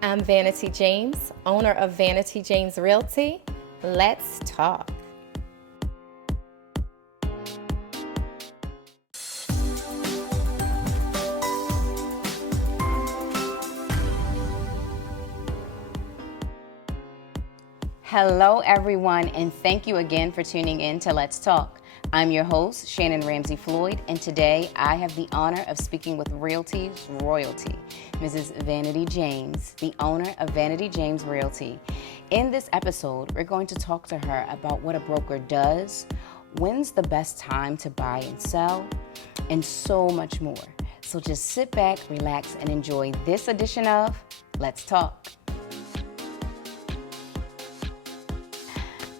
I'm Vanity James, owner of Vanity James Realty. Let's talk. Hello, everyone, and thank you again for tuning in to Let's Talk. I'm your host, Shannon Ramsey Floyd, and today I have the honor of speaking with Realty's royalty, Mrs. Vanity James, the owner of Vanity James Realty. In this episode, we're going to talk to her about what a broker does, when's the best time to buy and sell, and so much more. So just sit back, relax, and enjoy this edition of Let's Talk.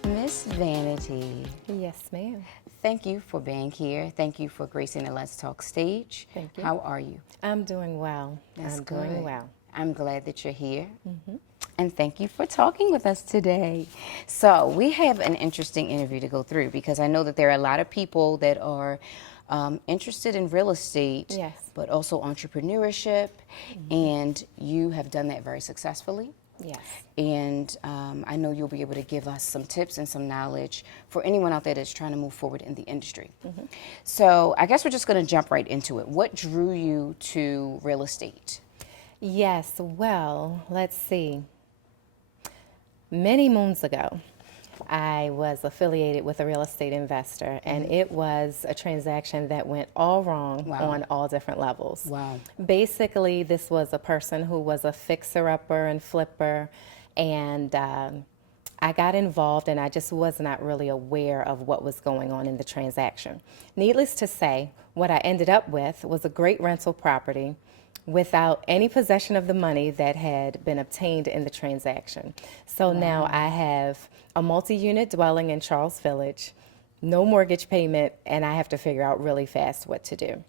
Miss Vanity. Yes, ma'am. Thank you for being here. Thank you for gracing the Let's Talk stage. Thank you. How are you? I'm doing well. That's I'm good. doing well. I'm glad that you're here. And thank you for talking with us today. So we have an interesting interview to go through because I know that there are a lot of people that are interested in real estate, Yes. but also entrepreneurship, and you have done that very successfully. Yes. And I know you'll be able to give us some tips and some knowledge for anyone out there that's trying to move forward in the industry. So I guess we're just going to jump right into it. What drew you to real estate? Yes, well, let's see. Many moons ago, I was affiliated with a real estate investor, and it was a transaction that went all wrong Wow. on all different levels. Wow. Basically, this was a person who was a fixer-upper and flipper, and I got involved, and I just was not really aware of what was going on in the transaction. Needless to say, what I ended up with was a great rental property without any possession of the money that had been obtained in the transaction. So now I have a multi-unit dwelling in Charles Village, no mortgage payment, and I have to figure out really fast what to do.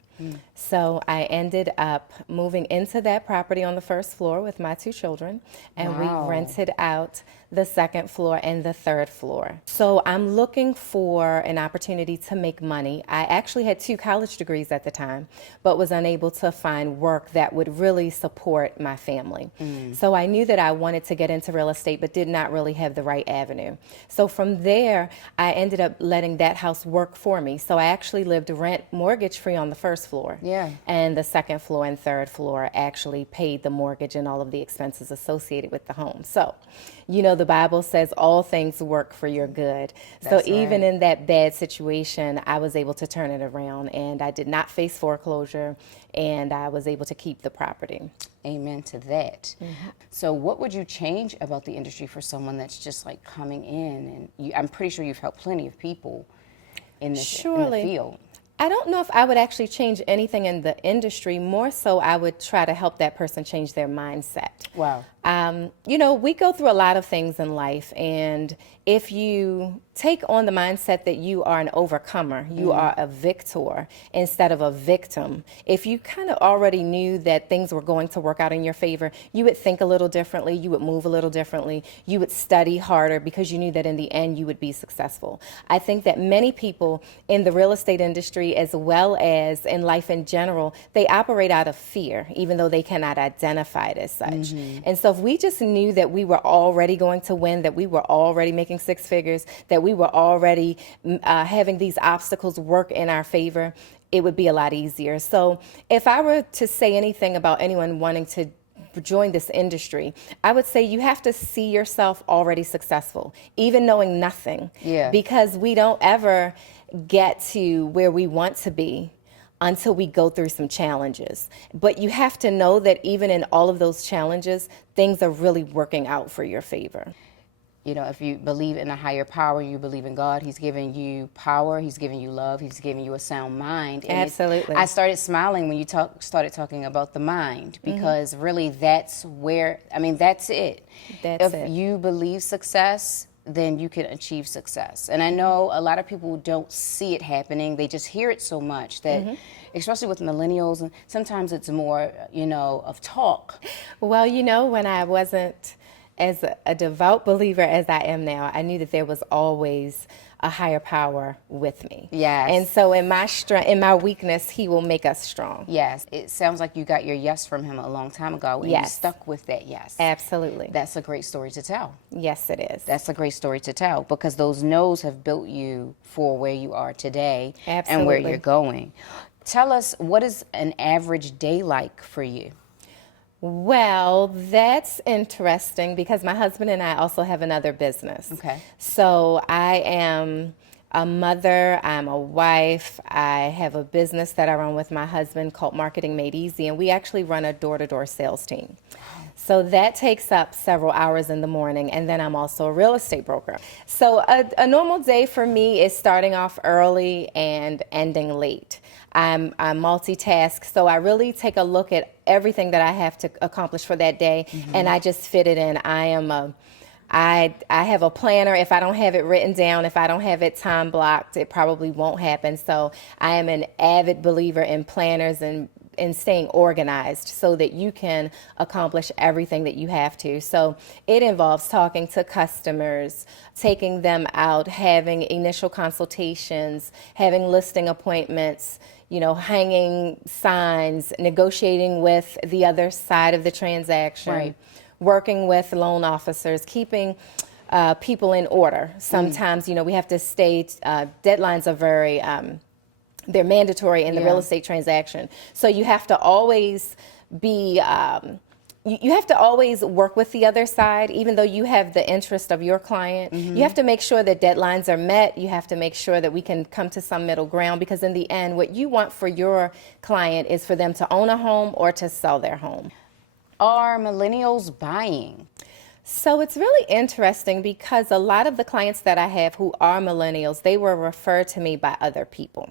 So I ended up moving into that property on the first floor with my two children, and Wow. we rented out the second floor and the third floor. So I'm looking for an opportunity to make money. I actually had 2 college degrees at the time, but was unable to find work that would really support my family. So I knew that I wanted to get into real estate, but did not really have the right avenue. So from there, I ended up letting that house work for me. So I actually lived rent mortgage free on the first floor. Yeah. And the second floor and third floor actually paid the mortgage and all of the expenses associated with the home. So, you know, the Bible says all things work for your good. That's so even right. in that bad situation, I was able to turn it around, and I did not face foreclosure, and I was able to keep the property. Amen to that. So what would you change about the industry for someone that's just like coming in? And I'm pretty sure you've helped plenty of people in this in Surely. the field. I don't know if I would actually change anything in the industry. More so, I would try to help that person change their mindset. Wow. You know, we go through a lot of things in life, and if you take on the mindset that you are an overcomer, you are a victor instead of a victim, if you kind of already knew that things were going to work out in your favor, you would think a little differently, you would move a little differently, you would study harder because you knew that in the end you would be successful. I think that many people in the real estate industry, as well as in life in general, they operate out of fear, even though they cannot identify it as such. And so if we just knew that we were already going to win, that we were already making 6 figures, that we were already having these obstacles work in our favor, it would be a lot easier. So if I were to say anything about anyone wanting to join this industry, I would say you have to see yourself already successful, even knowing nothing. Yeah. Because we don't ever get to where we want to be until we go through some challenges. But you have to know that even in all of those challenges, things are really working out for your favor. You know, if you believe in a higher power, you believe in God, He's giving you power, He's giving you love, He's giving you a sound mind. And Absolutely. I started smiling when you started talking about the mind, because really that's where, I mean, that's it. That's if it. you believe success, then you can achieve success. And I know a lot of people don't see it happening. They just hear it so much that, especially with millennials, and sometimes it's more, you know, of talk. Well, you know, when I wasn't as a devout believer as I am now, I knew that there was always a higher power with me. Yes. And so in my strength, in my weakness, he will make us strong. Yes. It sounds like you got your yes from him a long time ago, and you Yes. stuck with that yes. Absolutely. That's a great story to tell. Yes, it is. That's a great story to tell, because those no's have built you for where you are today and where Absolutely. you're going. Tell us, what is an average day like for you? Well, that's interesting because my husband and I also have another business. Okay. So I am a mother, I'm a wife, I have a business that I run with my husband called Marketing Made Easy, and we actually run a door-to-door sales team. So that takes up several hours in the morning, and then I'm also a real estate broker. So a normal day for me is starting off early and ending late. I multitask, so I really take a look at everything that I have to accomplish for that day, and I just fit it in. I have a planner. If I don't have it written down, if I don't have it time blocked, it probably won't happen. So I am an avid believer in planners and in staying organized so that you can accomplish everything that you have to. So it involves talking to customers, taking them out, having initial consultations, having listing appointments, hanging signs, negotiating with the other side of the transaction, Right. working with loan officers, keeping people in order. Sometimes, we have to stay, deadlines are very, they're mandatory in the real estate transaction. So you have to always be, you have to always work with the other side, even though you have the interest of your client. You have to make sure that deadlines are met. You have to make sure that we can come to some middle ground, because in the end, what you want for your client is for them to own a home or to sell their home. Are millennials buying? So it's really interesting because a lot of the clients that I have who are millennials, they were referred to me by other people.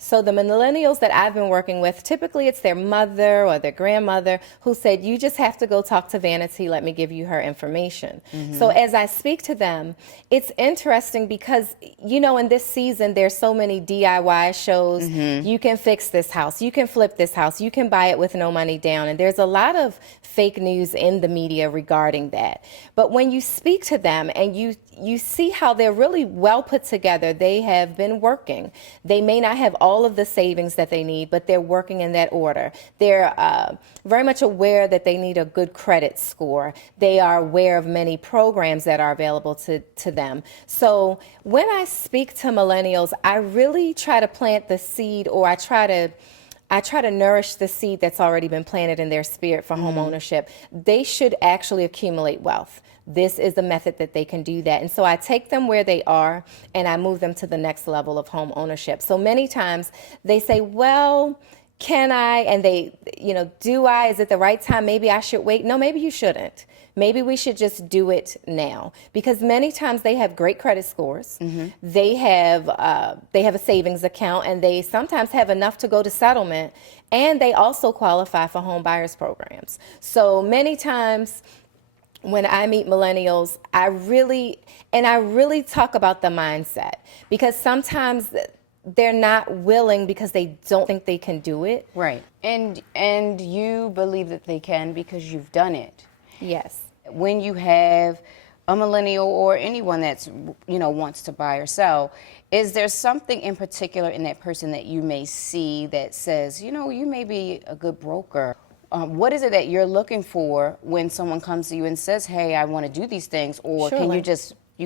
So the millennials that I've been working with, typically it's their mother or their grandmother who said, you just have to go talk to Vanity, let me give you her information. So as I speak to them, it's interesting because, in this season, there's so many DIY shows. You can fix this house, you can flip this house, you can buy it with no money down. And there's a lot of fake news in the media regarding that. But when you speak to them and you see how they're really well put together, they have been working. They may not have all of the savings that they need, but they're working in that order. They're very much aware that they need a good credit score. They are aware of many programs that are available to them. So when I speak to millennials, I really try to plant the seed, or I try to nourish the seed that's already been planted in their spirit for home ownership. They should actually accumulate wealth. This is the method that they can do that. And so I take them where they are and I move them to the next level of home ownership. So many times they say, well, can I? And they, do I? Is it the right time? Maybe I should wait. No, maybe you shouldn't. Maybe we should just do it now, because many times they have great credit scores. They have a savings account, and they sometimes have enough to go to settlement, and they also qualify for home buyers programs. So many times when I meet millennials, I really talk about the mindset, because sometimes they're not willing because they don't think they can do it. Right. And you believe that they can because you've done it. Yes. When you have a millennial or anyone that's, wants to buy or sell, is there something in particular in that person that you may see that says, you may be a good broker? What is it that you're looking for when someone comes to you and says, hey, I want to do these things? Or Surely.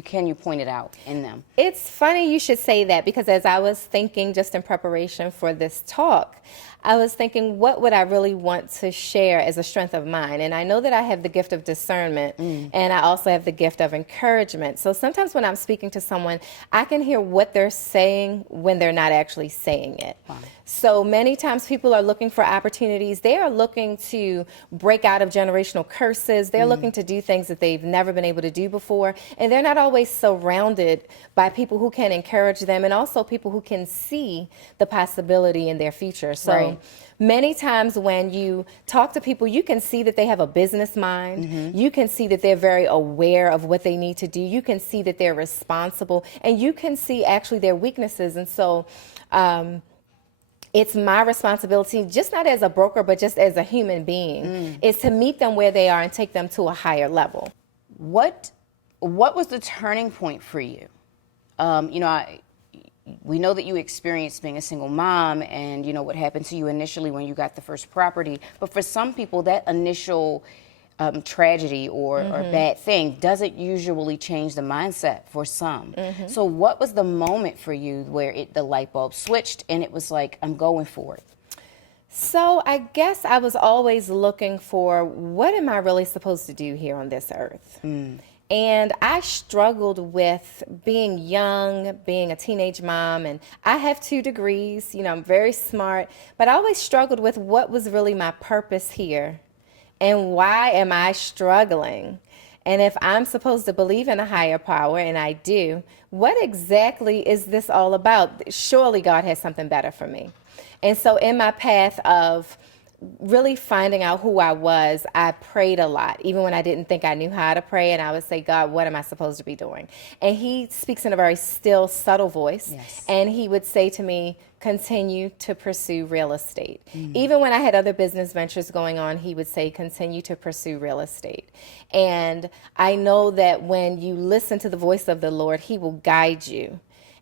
can you point it out in them? It's funny you should say that, because as I was thinking just in preparation for this talk, I was thinking, what would I really want to share as a strength of mine? And I know that I have the gift of discernment, and I also have the gift of encouragement. So sometimes when I'm speaking to someone, I can hear what they're saying when they're not actually saying it. Wow. So many times people are looking for opportunities. They are looking to break out of generational curses. They're looking to do things that they've never been able to do before. And they're not always surrounded by people who can encourage them, and also people who can see the possibility in their future. So many times when you talk to people, you can see that they have a business mind. You can see that they're very aware of what they need to do. You can see that they're responsible, and you can see actually their weaknesses. And so it's my responsibility, just not as a broker, but just as a human being, is to meet them where they are and take them to a higher level. What was the turning point for you We know that you experienced being a single mom and, what happened to you initially when you got the first property. But for some people, that initial tragedy or bad thing doesn't usually change the mindset for some. So what was the moment for you where the light bulb switched and it was like, I'm going for it? So I guess I was always looking for, what am I really supposed to do here on this earth? And I struggled with being young, being a teenage mom, and I have 2 degrees, I'm very smart, but I always struggled with what was really my purpose here and why am I struggling? And if I'm supposed to believe in a higher power, and I do, what exactly is this all about? Surely God has something better for me. And so in my path of really finding out who I was, I prayed a lot, even when I didn't think I knew how to pray. And I would say, God, what am I supposed to be doing? And he speaks in a very still, subtle voice. Yes. And he would say to me, continue to pursue real estate. Even when I had other business ventures going on, he would say, continue to pursue real estate. And I know that when you listen to the voice of the Lord, he will guide you.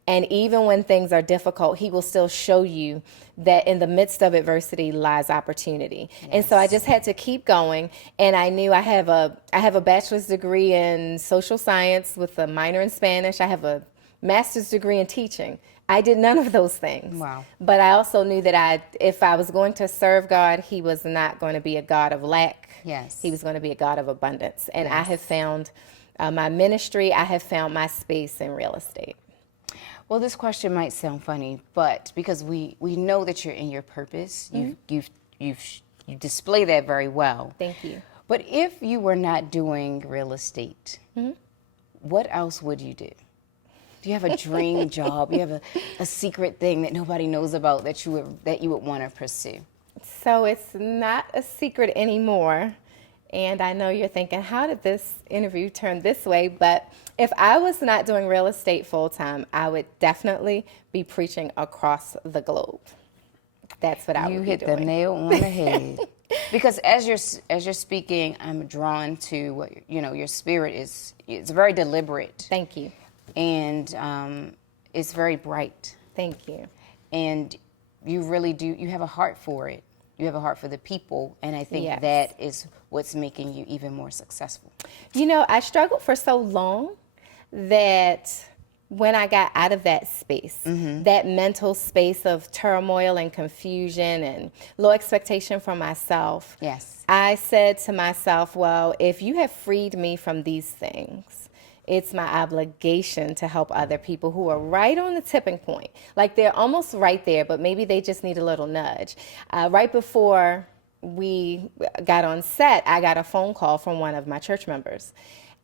And even when things are difficult, he will still show you that in the midst of adversity lies opportunity. Yes. And so I just had to keep going. And I knew I have a bachelor's degree in social science with a minor in Spanish. I have a master's degree in teaching. I did none of those things. Wow. But I also knew that if I was going to serve God, he was not going to be a God of lack. Yes. He was going to be a God of abundance. And Yes. I have found my ministry, I have found my space in real estate. Well, this question might sound funny, but because we know that you're in your purpose, you display that very well. Thank you. But if you were not doing real estate, what else would you do? Do you have a dream job? You have a secret thing that nobody knows about that you would want to pursue? So it's not a secret anymore. And I know you're thinking, how did this interview turn this way? But if I was not doing real estate full time, I would definitely be preaching across the globe. That's what I would be doing. You hit the nail on the head. Because as you're speaking, I'm drawn to what your spirit is. It's very deliberate. Thank you. And it's very bright. Thank you. And you really do. You have a heart for it. You have a heart for the people, and I think Yes. that is what's making you even more successful. I struggled for so long that when I got out of that space, that mental space of turmoil and confusion and low expectation from myself, Yes. I said to myself, well, if you have freed me from these things, it's my obligation to help other people who are right on the tipping point. Like they're almost right there, but maybe they just need a little nudge. Right before we got on set, I got a phone call from one of my church members.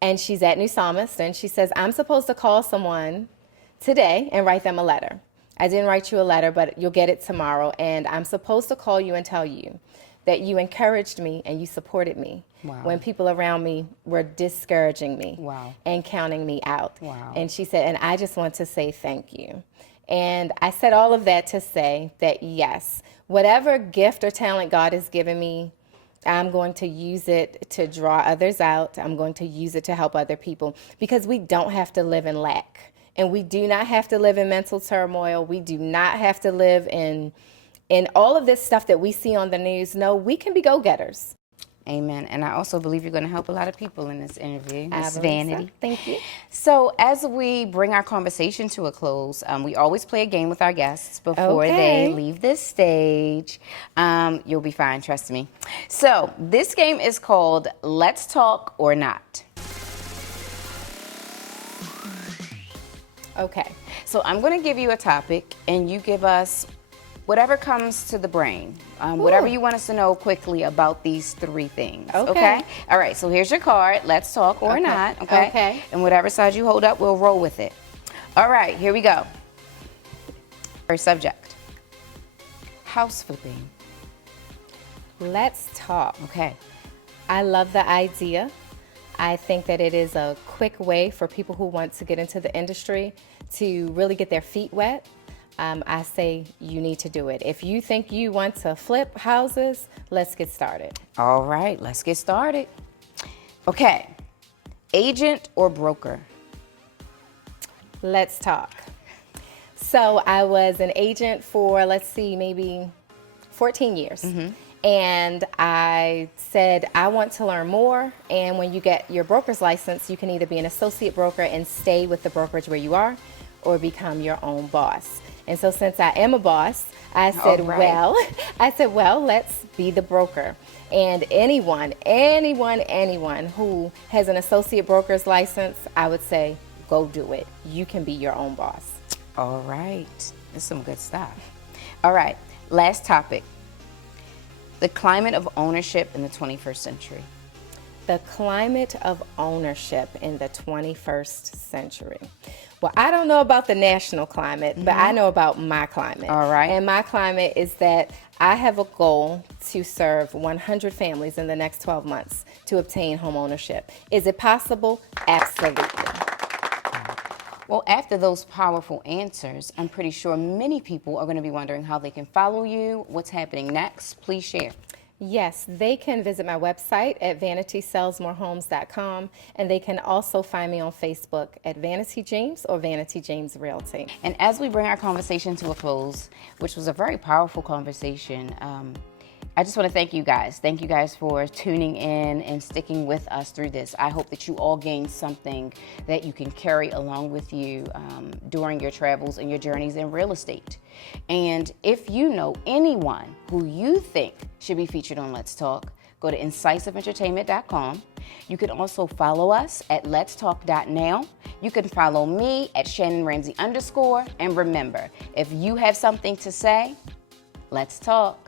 And she's at New Psalmist, and she says, I'm supposed to call someone today and write them a letter. I didn't write you a letter, but you'll get it tomorrow. And I'm supposed to call you and tell you that you encouraged me and you supported me. Wow. When people around me were discouraging me. Wow. And counting me out. Wow. And she said, and I just want to say thank you. And I said all of that to say that, yes, whatever gift or talent God has given me, I'm going to use it to draw others out. I'm going to use it to help other people, because we don't have to live in lack. And we do not have to live in mental turmoil. We do not have to live in all of this stuff that we see on the news. No, we can be go-getters. Amen. And I also believe you're going to help a lot of people in this interview, Miss I believe Vanity. so. Thank you. So as we bring our conversation to a close, we always play a game with our guests before Okay. they leave this stage. You'll be fine, trust me. So this game is called Let's Talk or Not. Okay. So I'm going to give you a topic, and you give us whatever comes to the brain, whatever you want us to know quickly about these 3 things. Okay. All right, so here's your card. Let's talk or Okay. not. Okay. Okay. And whatever side you hold up, we'll roll with it. All right, here we go. First subject. House flipping. Let's talk. Okay. I love the idea. I think that it is a quick way for people who want to get into the industry to really get their feet wet. I say you need to do it. If you think you want to flip houses, let's get started. All right, let's get started. Okay. Agent or broker? Let's talk. So I was an agent for, let's see, maybe 14 years. And I said, I want to learn more. And when you get your broker's license, you can either be an associate broker and stay with the brokerage where you are, or become your own boss. And so since I am a boss, I said, well, let's be the broker. And anyone who has an associate broker's license, I would say, go do it. You can be your own boss. All right. That's some good stuff. All right. Last topic. The climate of ownership in the 21st century. The climate of ownership in the 21st century. Well, I don't know about the national climate, but I know about my climate. All right. And my climate is that I have a goal to serve 100 families in the next 12 months to obtain home ownership. Is it possible? Absolutely. Well, after those powerful answers, I'm pretty sure many people are going to be wondering how they can follow you, what's happening next. Please share. Yes, they can visit my website at vanitysellsmorehomes.com, and they can also find me on Facebook at Vanity James or Vanity James Realty. And as we bring our conversation to a close, which was a very powerful conversation, I just want to thank you guys. Thank you guys for tuning in and sticking with us through this. I hope that you all gain something that you can carry along with you during your travels and your journeys in real estate. And if you know anyone who you think should be featured on Let's Talk, go to incisiveentertainment.com. You can also follow us at letstalk.now. You can follow me at ShannonRamsey_. And remember, if you have something to say, let's talk.